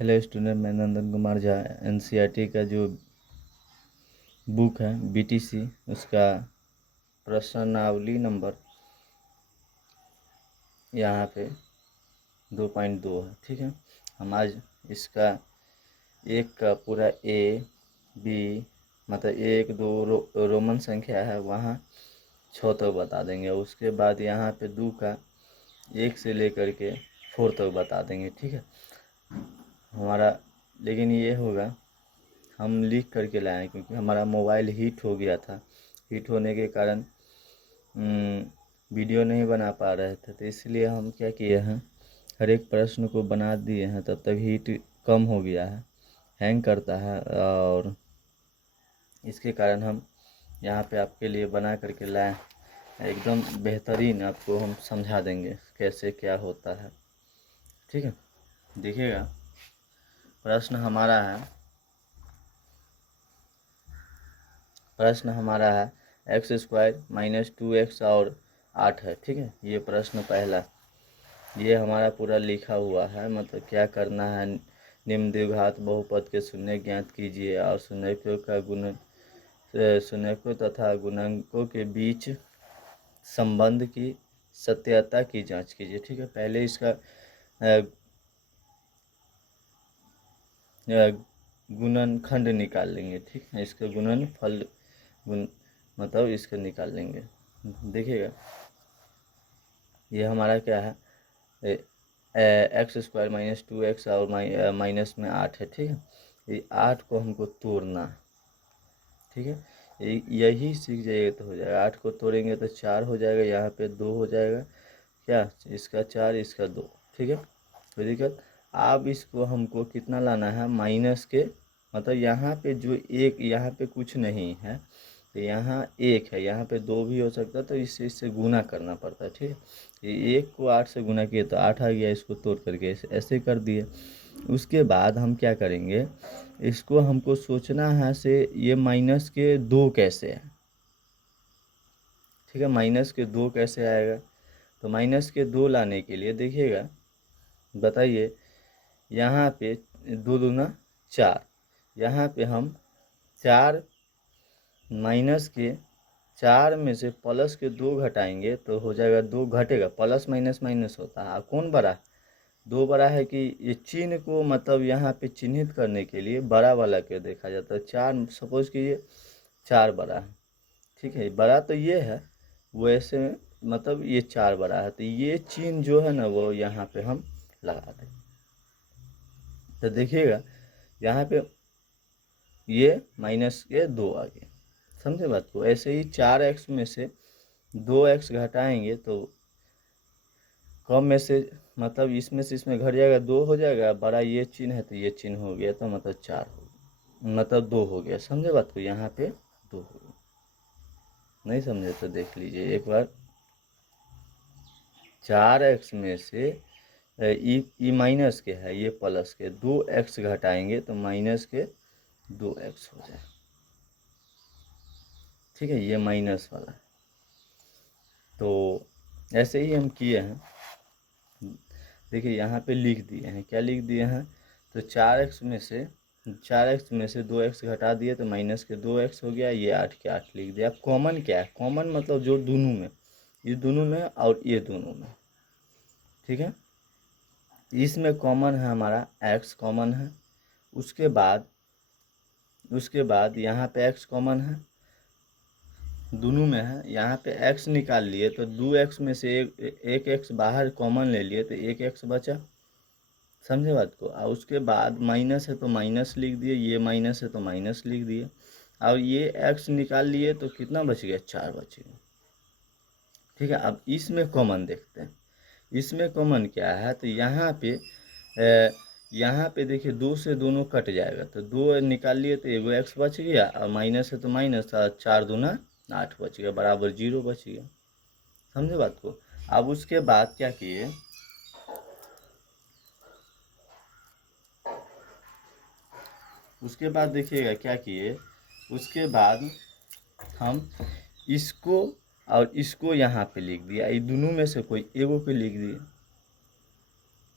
Hello student, मैं नंदन Kumar Jha NCERT का जो बुक है बीटीसी उसका प्रश्नावली नंबर यहाँ पे 2.2 है। ठीक है, हम आज इसका एक का पूरा ए बी मतलब एक दो रोमन संख्या है वहाँ 6 तक बता देंगे। उसके बाद यहाँ पे 2 का 1 से लेकर के 4 तक बता देंगे। ठीक है हमारा, लेकिन ये होगा हम लिख करके लाए क्योंकि हमारा मोबाइल हीट हो गया था। हीट होने के कारण वीडियो नहीं बना पा रहे थे, तो इसलिए हम क्या किए हैं, हर एक प्रश्न को बना दिए हैं। तब तक हीट कम हो गया है, हैंग करता है, और इसके कारण हम यहाँ पे आपके लिए बना करके लाए। एकदम बेहतरीन आपको हम समझा देंगे कैसे क्या होता है। ठीक है, देखिएगा प्रश्न हमारा है x² - 2x और 8 है। ठीक है, ये प्रश्न पहला, ये हमारा पूरा लिखा हुआ है। मतलब क्या करना है, निम्न द्विघात बहुपद के शून्य ज्ञात कीजिए और शून्यकों तथा गुणकों के बीच संबंध की सत्यता की जांच कीजिए। ठीक है, पहले इसका गुणनखंड निकाल लेंगे। ठीक है, इसका गुणनफल मतलब इसका निकाल लेंगे। देखिएगा ये हमारा क्या है, x² - 2x और माइनस में 8 है। ठीक है, ये 8 को हमको तोड़ना। ठीक है, यही सीख जाइएगा तो हो जाएगा। 8 को तोड़ेंगे तो 4 हो जाएगा, यहाँ पे 2 हो जाएगा, क्या इसका 4 इसका 2। ठीक है, कोई दिक्कत। अब इसको हमको कितना लाना है, माइनस के, मतलब यहाँ पे जो एक, यहाँ पे कुछ नहीं है तो यहाँ 1 है, यहाँ पे 2 भी हो सकता है, तो इससे गुना करना पड़ता है। ठीक है, ये 1 को 8 से गुना किए तो 8 आ गया, इसको तोड़ करके ऐसे कर दिए। उसके बाद हम क्या करेंगे, इसको हमको सोचना है से ये माइनस के 2 कैसे है। ठीक है, माइनस के 2 कैसे आएगा, तो माइनस के 2 लाने के लिए देखिएगा, बताइए यहाँ पे 2 दूना 4, यहाँ पे हम 4 माइनस के 4 में से प्लस के 2 घटाएंगे तो हो जाएगा 2 घटेगा, प्लस माइनस माइनस होता है। कौन बड़ा, 2 बड़ा है कि ये चिन्ह को मतलब यहाँ पे चिन्हित करने के लिए बड़ा वाला के देखा जाता है। 4 सपोज कीजिए 4 बड़ा है। ठीक है, बड़ा तो ये है, वैसे में मतलब ये 4 बड़ा है, तो ये चिन्ह जो है ना वो यहाँ पे हम लगा दें। तो देखिएगा यहाँ पे ये माइनस के 2 आ गए, समझे बात को। ऐसे ही 4x में से 2x घटाएंगे तो कम में से मतलब इसमें से इसमें घट जाएगा, 2 हो जाएगा, बड़ा ये चिन्ह है तो ये चिन्ह हो गया, तो मतलब 4 हो गया, मतलब 2 हो गया। समझे बात को, यहाँ पे 2 हो गया। नहीं समझे तो देख लीजिए एक बार। 4x में से ई माइनस के है, ये प्लस के, 2x घटाएंगे तो माइनस के 2x हो जाए। ठीक है, ये माइनस वाला। तो ऐसे ही हम किए हैं, देखिए यहाँ पे लिख दिए हैं, क्या लिख दिए हैं, तो 4x में से 2x घटा दिए तो माइनस के 2x हो गया, ये 8 के 8 लिख दिया। कॉमन क्या है, कॉमन मतलब जो दोनों में, ये दोनों में और ये दोनों में। ठीक है, इसमें कॉमन है हमारा x कॉमन है। उसके बाद यहाँ पे x कॉमन है, दोनों में है। यहाँ पे x निकाल लिए तो 2x में से एक x बाहर कॉमन ले लिए तो 1x बचा। समझे बात को। और उसके बाद माइनस है तो माइनस लिख दिए, ये माइनस है तो माइनस लिख दिए, और ये x निकाल लिए तो कितना बच गया, 4 बच गया। ठीक है, अब इसमें कॉमन देखते हैं, इसमें कॉमन क्या है, तो यहाँ पे देखिए 2 से दोनों कट जाएगा, तो 2 निकाल लिए तो एगो x बच गया, और माइनस है तो माइनस, और 4 दूना 8 बच गया, बराबर 0 बच गया। समझे बात को। अब उसके बाद क्या किए, उसके बाद देखिएगा क्या किए, उसके बाद हम इसको और इसको यहाँ पे लिख दिया, ये दोनों में से कोई एगो पे लिख दिए।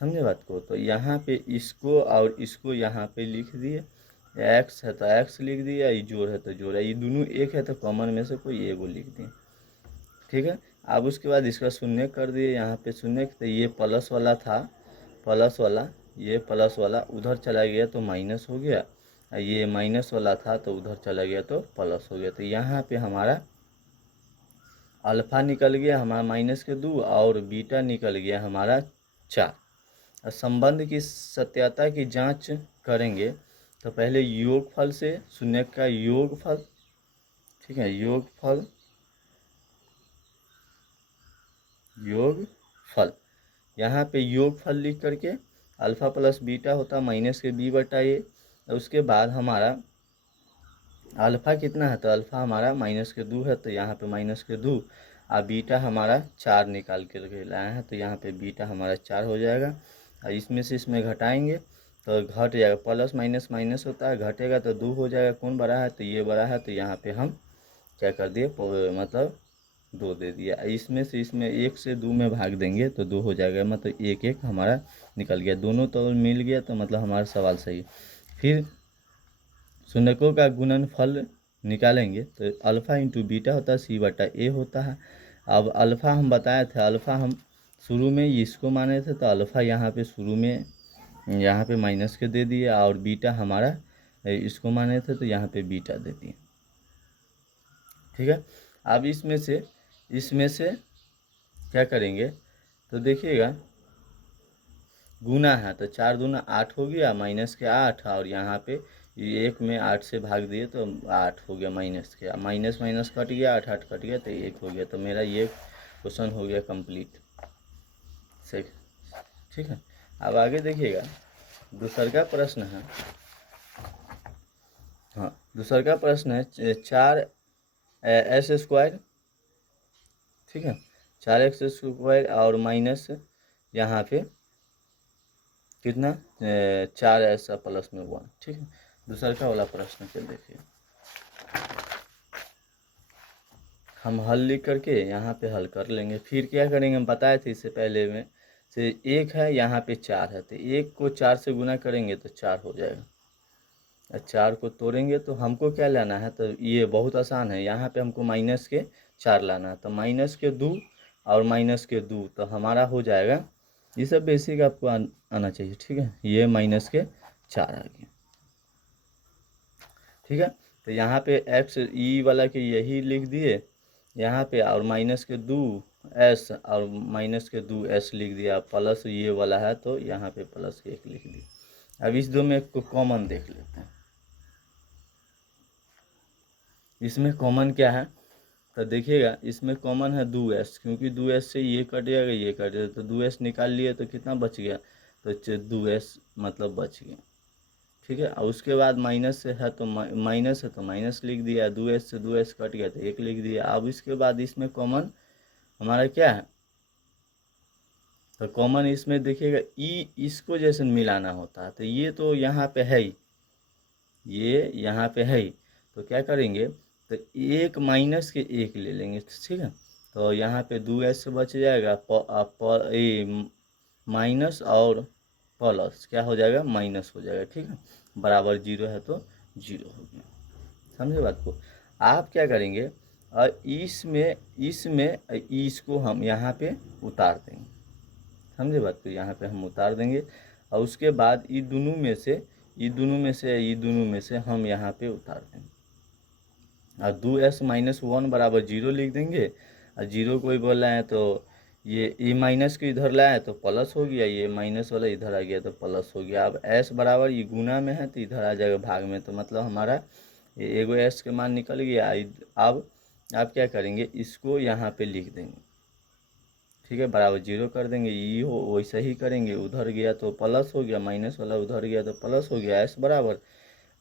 समझे बात को। तो यहाँ पे इसको और इसको यहाँ पे लिख दिए, एक्स है तो एक्स लिख दिया, ये जोड़ है तो जोड़ है, ये दोनों एक है तो कॉमन में से कोई एगो लिख दिए, ठीक है। अब उसके बाद इसका शून्य कर दिए, यहाँ पे शून्य, तो ये प्लस वाला था, प्लस वाला, ये प्लस वाला उधर चला गया तो माइनस हो गया, ये माइनस वाला था तो उधर चला गया तो प्लस हो गया। तो यहाँ पे हमारा अल्फ़ा निकल गया हमारा -2 और बीटा निकल गया हमारा 4। संबंध की सत्यता की जांच करेंगे तो पहले योगफल से, शून्य का योगफल, ठीक है, योगफल, यहाँ पे योगफल लिख करके अल्फ़ा प्लस बीटा होता -b/a। उसके बाद हमारा अल्फ़ा कितना है, तो अल्फ़ा हमारा -2 है, तो यहाँ पे -2 और बीटा हमारा 4 निकाल के लाए हैं, तो यहाँ पे बीटा हमारा 4 हो जाएगा। और इसमें से इसमें घटाएंगे तो घट जाएगा, प्लस माइनस माइनस होता है, घटेगा तो 2 हो जाएगा। कौन बड़ा है, तो ये बड़ा है, तो यहाँ पे हम क्या कर दिए, मतलब 2 दे दिया। इसमें से इसमें 1 से 2 में भाग देंगे तो 2 हो जाएगा, मतलब 1 हमारा निकल गया, दोनों तो मिल गया, तो मतलब हमारा सवाल सही। फिर शून्यकों का गुणनफल निकालेंगे तो अल्फ़ा इंटू बीटा होता है, c/a होता है। अब अल्फ़ा हम बताए थे, अल्फ़ा हम शुरू में इसको माने थे, तो अल्फ़ा यहाँ पे शुरू में यहाँ पे माइनस के दे दिए, और बीटा हमारा इसको माने थे तो यहाँ पे बीटा दे दिए, ठीक है। अब इसमें से क्या करेंगे, तो देखिएगा गुना है तो 4 दूना 8 हो गया, माइनस के 8, और यहाँ पे ये 1 में 8 से भाग दिए तो 8 हो गया, माइनस के माइनस माइनस कट गया, 8 8 कट गया तो 1 हो गया। तो मेरा ये क्वेश्चन हो गया कंप्लीट, सही, ठीक है। अब आगे देखिएगा, दूसर का प्रश्न है, हाँ दूसर का प्रश्न है 4x², ठीक है, 4x² और माइनस यहाँ पे कितना 4 ऐसा प्लस में 1, ठीक है। दूसरा का वाला प्रश्न चल देखिए, हम हल लिख करके यहाँ पे हल कर लेंगे। फिर क्या करेंगे, हम बताए थे इससे पहले में से 1 है, यहाँ पे 4 है, तो 1 को 4 से गुना करेंगे तो 4 हो जाएगा, 4 को तोड़ेंगे तो हमको क्या लाना है, तो ये बहुत आसान है, यहाँ पे हमको -4 लाना है, तो -2 और -2 तो हमारा हो जाएगा, ये सब बेसिक आपको आना चाहिए, ठीक है। ये -4 आ गया, ठीक है। तो यहाँ पे x ई वाला के यही लिख दिए यहाँ पे, और -2s और -2s लिख दिया, प्लस ये वाला है तो यहाँ पे +1 लिख दिया। अब इस दो में को कॉमन देख लेते हैं, इसमें कॉमन क्या है, तो देखिएगा इसमें कॉमन है 2s, क्योंकि 2s से ये कट जाएगा, ये कट जाएगा, तो 2s निकाल लिए तो कितना बच गया, तो 2s मतलब बच गया, ठीक है। और उसके बाद माइनस से है तो माइनस है तो माइनस लिख दिया, 2s से 2s कट गया तो 1 लिख दिया। अब इसके बाद इसमें कॉमन हमारा क्या है, तो कॉमन इसमें देखिएगा ई इसको जैसे मिलाना होता है, तो ये तो यहाँ पे है ही, ये यहाँ पे है ही, तो क्या करेंगे, तो 1 माइनस के 1 ले लेंगे, ठीक है। तो यहाँ पे 2s बच जाएगा, माइनस और प्लस क्या हो जाएगा, माइनस हो जाएगा, ठीक है, बराबर 0 है तो 0 हो गया, समझे बात को। आप क्या करेंगे, और इसमें इसको हम यहाँ पे उतार देंगे, समझे बात को, यहाँ पे हम उतार देंगे, और उसके बाद ये दोनों में से हम यहाँ पे उतार देंगे, और 2s-1 बराबर 0 लिख देंगे, और 0 कोई बोल रहा है तो ये माइनस को इधर लाया तो प्लस हो गया, ये माइनस वाला इधर आ गया तो प्लस हो गया। अब s बराबर ये गुना में है तो इधर आ जाएगा भाग में, तो मतलब हमारा ये एगो s के मान निकल गया। अब आप क्या करेंगे, इसको यहाँ पे लिख देंगे, ठीक है, बराबर 0 कर देंगे, ये हो वैसा ही करेंगे, उधर गया तो प्लस हो गया, माइनस वाला उधर गया तो प्लस हो गया, s बराबर,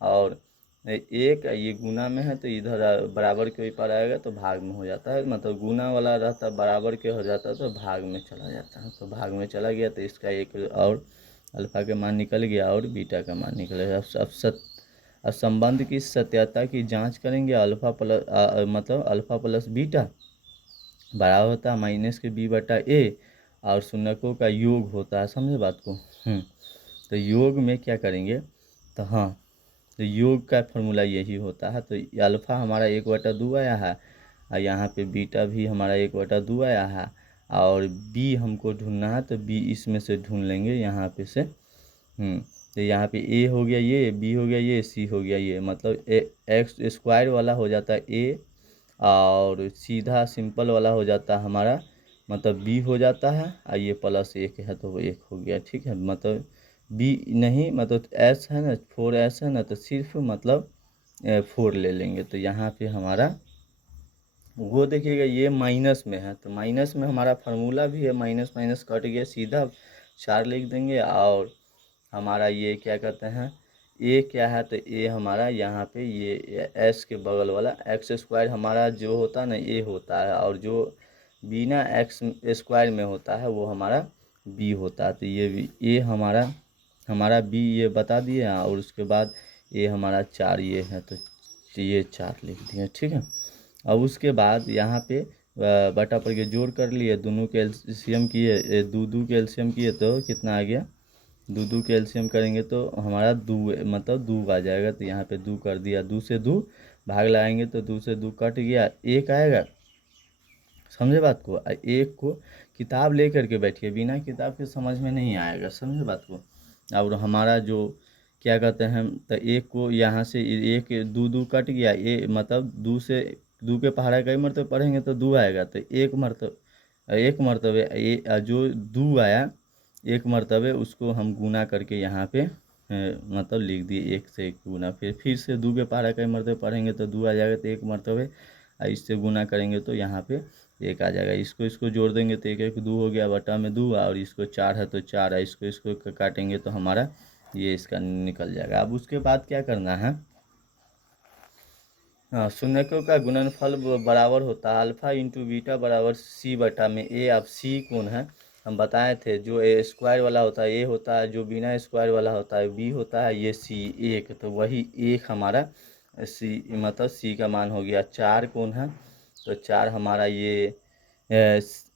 और 1 ये गुना में है तो इधर बराबर के ऊपर आएगा तो भाग में हो जाता है, मतलब गुना वाला रहता बराबर के हो जाता है तो भाग में चला जाता है, तो भाग में चला गया तो इसका एक और अल्फ़ा का मान निकल गया और बीटा का मान निकल गया। अब संबंध की सत्यता की जांच करेंगे, अल्फ़ा प्लस मतलब अल्फ़ा प्लस बीटा बराबर होता है -b/a, और शून्यकों का योग होता है, समझे बात को। तो योग में क्या करेंगे, तो हाँ, तो योग का फॉर्मूला यही होता है। तो अल्फ़ा हमारा 1/2 आया है, और यहाँ पे बीटा भी हमारा 1/2 आया है, और बी हमको ढूंढना है, तो बी इसमें से ढूंढ लेंगे यहाँ पे से। तो यहाँ पे ए हो गया, ये बी हो गया, ये सी हो गया, ये मतलब एक्स स्क्वायर वाला हो जाता है ए, और सीधा सिंपल वाला हो जाता है हमारा मतलब बी हो जाता है, और ये +1 है तो वो 1 हो गया, ठीक है। मतलब बी नहीं, मतलब एस है ना, 4s है ना, तो सिर्फ मतलब 4 ले लेंगे। तो यहाँ पे हमारा वो देखिएगा ये माइनस में है, तो माइनस में हमारा फार्मूला भी है, माइनस माइनस कट गया, सीधा 4 लिख देंगे। और हमारा ये क्या कहते हैं, ए क्या है, तो ए हमारा यहाँ पे ये एस के बगल वाला एक्स स्क्वायर हमारा जो होता है ना ए होता है, और जो बिना एक्स स्क्वायर में होता है वो हमारा बी होता है। तो ये भी ए हमारा बी ये बता दिए, और उसके बाद ए हमारा 4 ये है, तो ये 4 लिख दिए, ठीक है। अब उसके बाद यहाँ पे बटा पर के जोड़ कर लिए, दोनों के एलसीएम किए, दो के एलसीएम किए तो कितना आ गया, दो के एलसीएम करेंगे तो हमारा 2 मतलब 2 आ जाएगा। तो यहाँ पे 2 कर दिया, 2 से 2 भाग लगाएंगे तो 2 से 2 कट गया, 1 आएगा, समझे बात को। एक को किताब ले करके बैठिए, बिना किताब के समझ में नहीं आएगा, समझे बात को। और हमारा जो क्या कहते हैं, तो एक को यहाँ से एक 2 कट गया, ये मतलब 2 से 2 के पहाड़ा कई मरतबे पढ़ेंगे तो 2 आएगा, तो एक मरतबे ये जो 2 आया एक मरतबे उसको हम गुना करके यहाँ पे मतलब लिख दिए, 1 से 1 गुना, फिर से 2 के पहाड़ा कई मरतबे पढ़ेंगे तो 2 आ जाएगा, तो एक मरतबे इससे गुना करेंगे तो यहाँ पे 1 आ जाएगा। इसको जोड़ देंगे तो 1 1 2 हो गया, बटा में 2, और इसको 4 है तो 4 है, इसको काटेंगे तो हमारा ये इसका निकल जाएगा। अब उसके बाद क्या करना है, हाँ, शून्यकों का गुणनफल बराबर होता है अल्फा इंटू बीटा बराबर सी बटा में ए। अब सी कौन है, हम बताए थे, जो ए स्क्वायर वाला होता है ए होता है, जो बिना स्क्वायर वाला होता है बी होता है, ये सी 1, तो वही 1 हमारा सी मतलब सी का मान हो गया। 4 कौन है, तो 4 हमारा ये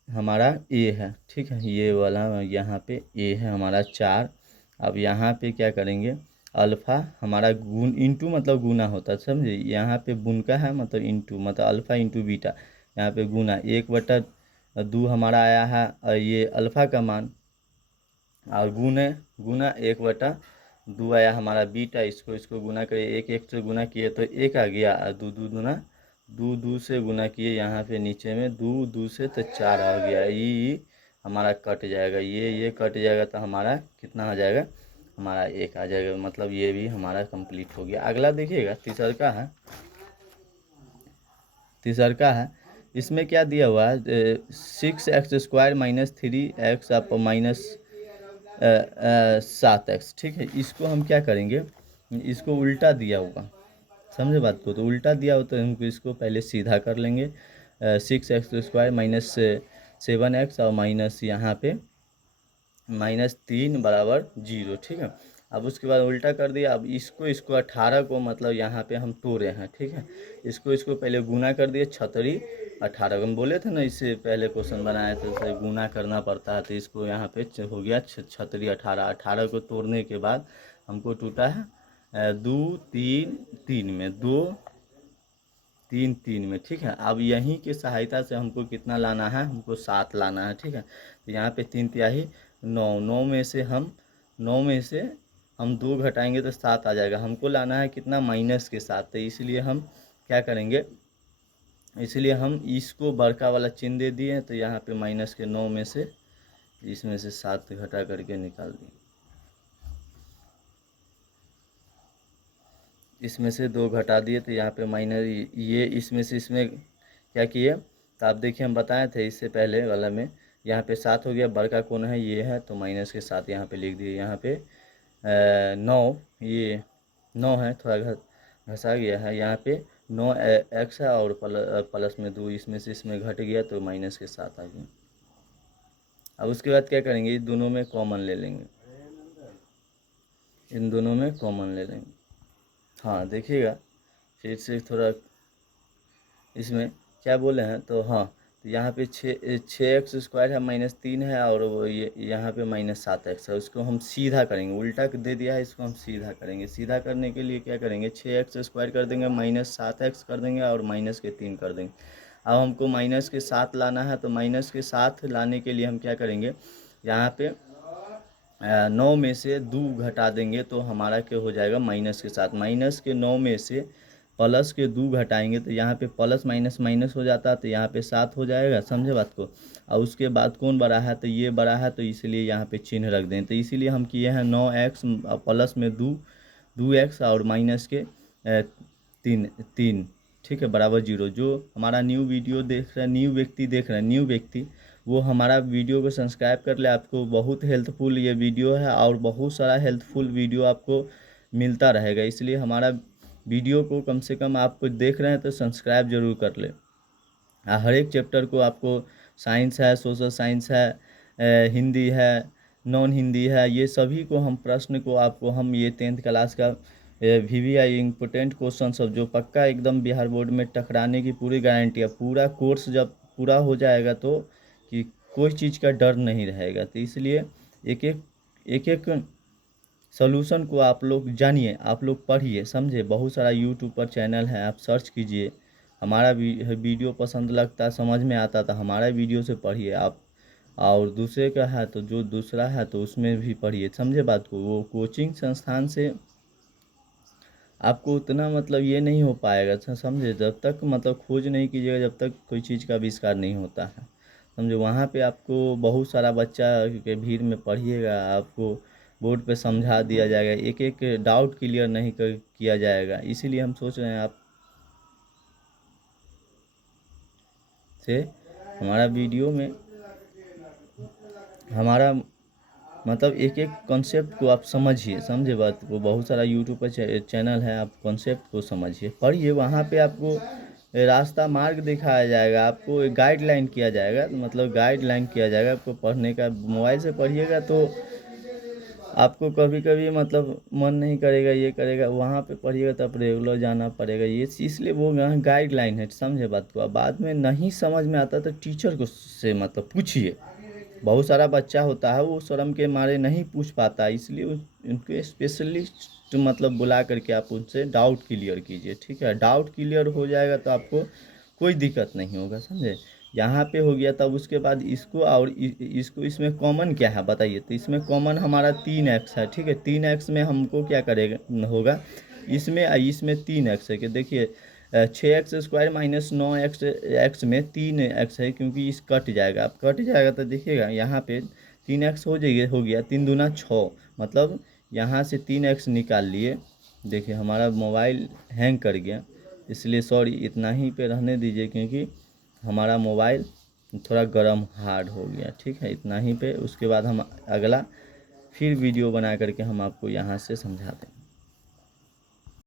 हमारा ए है, ठीक है, ये वाला यहाँ पे ए है हमारा 4। अब यहाँ पे क्या करेंगे, अल्फ़ा हमारा गुण इंटू मतलब गुना होता है, समझे, यहाँ पे बुनका है मतलब इंटू, मतलब अल्फ़ा इंटू बीटा, यहाँ पे गुना 1/2 हमारा आया है, और ये अल्फ़ा का मान, और गुना 1/2 आया हमारा बीटा, इसको गुना करिए, 1 1 से गुना किए तो 1 आ गया, और 2 2 दूना 2 2 से गुना किए यहाँ पे नीचे में 2 2 से तो 4 आ गया, ये हमारा कट जाएगा, ये कट जाएगा, तो हमारा कितना आ जाएगा, हमारा 1 आ जाएगा, मतलब ये भी हमारा कंप्लीट हो गया। अगला देखिएगा, तीसरका है, इसमें क्या दिया हुआ है, 6x² माइनस 3x आप माइनस 7x, ठीक है। इसको हम क्या करेंगे, इसको उल्टा दिया होगा, समझे बात को, तो उल्टा दिया हो तो हम इसको पहले सीधा कर लेंगे, 6x² माइनस 7x और माइनस यहाँ पे -3 बराबर 0, ठीक है। अब उसके बाद उल्टा कर दिया, अब इसको 18 को मतलब यहाँ पे हम तोड़े हैं, ठीक है। इसको पहले गुना कर दिए, 6 18 हम बोले थे ना, इससे पहले क्वेश्चन बनाए थे, तो गुना करना पड़ता है, तो इसको यहाँ पे हो गया 6 18, 18 को तोड़ने के बाद हमको टूटा है 2 3 3 में, 2 3 3 में, ठीक है। अब यहीं की सहायता से हमको कितना लाना है, हमको 7 लाना है, ठीक है। तो यहाँ पे 3 तिहाई 9, 9 में से हम 2 घटाएंगे तो 7 आ जाएगा, हमको लाना है कितना, -7, तो इसलिए हम क्या करेंगे, इसलिए हम इसको बड़का वाला चिन्ह दे दिए, तो यहाँ पे -9 में से इसमें से 7 घटा करके निकाल दिए, इसमें से 2 घटा दिए, तो यहाँ पे माइनस ये इसमें से इसमें क्या किए, तो आप देखिए हम बताए थे इससे पहले वाला में, यहाँ पे 7 हो गया, बड़का कौन है, ये है, तो माइनस के 7 यहाँ पे लिख दिए। यहाँ पे 9, ये 9 है, थोड़ा घसा गया है, यहाँ पे 9x है, और प्लस में 2 इसमें से इसमें घट गया, तो -7 आ गया। अब उसके बाद क्या करेंगे, इस दोनों में कॉमन ले लेंगे, इन दोनों में कॉमन ले लेंगे। हाँ देखिएगा, फिर से थोड़ा इसमें क्या बोले हैं, तो हाँ, तो यहाँ पे 6x² है -3 है, और वो ये यहाँ पे -7x है। उसको हम सीधा करेंगे, उल्टा दे दिया है, इसको हम सीधा करेंगे। सीधा करने के लिए क्या करेंगे, 6x² कर देंगे, -7x कर देंगे और -3 कर देंगे। अब हमको -7 लाना है, तो -7 लाने के लिए हम क्या करेंगे, यहाँ पे 9 में से 2 घटा देंगे तो हमारा क्या हो जाएगा, -7। -9 में से +2 घटाएंगे तो यहाँ पे प्लस माइनस माइनस हो जाता है, तो यहाँ पे 7 हो जाएगा। समझे बात को। और उसके बाद कौन बड़ा है, तो ये बड़ा है, तो इसलिए यहाँ पे चिन्ह रख दें। तो इसीलिए हम किए हैं 9x प्लस में 2x और माइनस के 3, ठीक है, बराबर 0। जो हमारा न्यू वीडियो देख रहा है, न्यू व्यक्ति वो हमारा वीडियो को सब्सक्राइब कर ले। आपको बहुत हेल्पफुल ये वीडियो है, और बहुत सारा हेल्पफुल वीडियो आपको मिलता रहेगा। इसलिए हमारा वीडियो को कम से कम आपको देख रहे हैं तो सब्सक्राइब जरूर कर ले। हर एक चैप्टर को आपको, साइंस है, सोशल साइंस है, हिंदी है, नॉन हिंदी है, ये सभी को हम प्रश्न को आपको हम ये 10th क्लास का VVI इम्पोर्टेंट क्वेश्चन सब जो पक्का एकदम बिहार बोर्ड में टकराने की पूरी गारंटी है। पूरा कोर्स जब पूरा हो जाएगा तो कि कोई चीज़ का डर नहीं रहेगा। तो इसलिए एक एक सॉल्यूशन को आप लोग जानिए, आप लोग पढ़िए, समझे। बहुत सारा यूट्यूब पर चैनल है, आप सर्च कीजिए। हमारा वीडियो पसंद लगता, समझ में आता तो हमारा वीडियो से पढ़िए आप, और दूसरे का है तो जो दूसरा है तो उसमें भी पढ़िए। समझे बात को। वो कोचिंग संस्थान से आपको उतना मतलब ये नहीं हो पाएगा, समझे। जब तक मतलब खोज नहीं कीजिएगा, जब तक कोई चीज़ का आविष्कार नहीं होता है, समझे। वहाँ पे आपको बहुत सारा बच्चा के भीड़ में पढ़िएगा, आपको बोर्ड पे समझा दिया जाएगा, एक एक डाउट क्लियर नहीं किया जाएगा। इसीलिए हम सोच रहे हैं आप से हमारा वीडियो में हमारा मतलब एक एक कॉन्सेप्ट को आप समझिए, समझे बात को। बहुत सारा यूट्यूब पर चैनल है, आप कॉन्सेप्ट को समझिए, पढ़िए। वहाँ पे आपको रास्ता मार्ग दिखाया जाएगा, आपको गाइडलाइन किया जाएगा, मतलब गाइडलाइन किया जाएगा आपको पढ़ने का। मोबाइल से पढ़िएगा तो आपको कभी कभी मतलब मन नहीं करेगा, ये करेगा। वहाँ पे पढ़िएगा तो आप रेगुलर जाना पड़ेगा, ये इसलिए वो गाइडलाइन है, समझे बात को। अब बाद में नहीं समझ में आता तो टीचर को से मतलब पूछिए। बहुत सारा बच्चा होता है वो शर्म के मारे नहीं पूछ पाता, इसलिए उनके स्पेशलिस्ट मतलब बुला करके आप उनसे डाउट क्लियर कीजिए, ठीक है। डाउट क्लियर हो जाएगा तो आपको कोई दिक्कत नहीं होगा, समझे। यहाँ पे हो गया, तब उसके बाद इसको और इसको, इसमें कॉमन क्या है बताइए। तो इसमें कॉमन हमारा 3x है, ठीक है। 3x में हमको क्या करेगा होगा, इसमें 3x है कि देखिए 6x² -9x में 3x है, क्योंकि इस कट जाएगा। अब कट जाएगा तो देखिएगा यहाँ पे 3x हो गया 3 दूना 6, मतलब यहाँ से 3x निकाल लिए। देखिए हमारा मोबाइल हैंग कर गया, इसलिए सॉरी, इतना ही पे रहने दीजिए, क्योंकि हमारा मोबाइल थोड़ा गर्म हार्ड हो गया, ठीक है। इतना ही पे, उसके बाद हम अगला फिर वीडियो बना करके हम आपको यहाँ से समझा दें।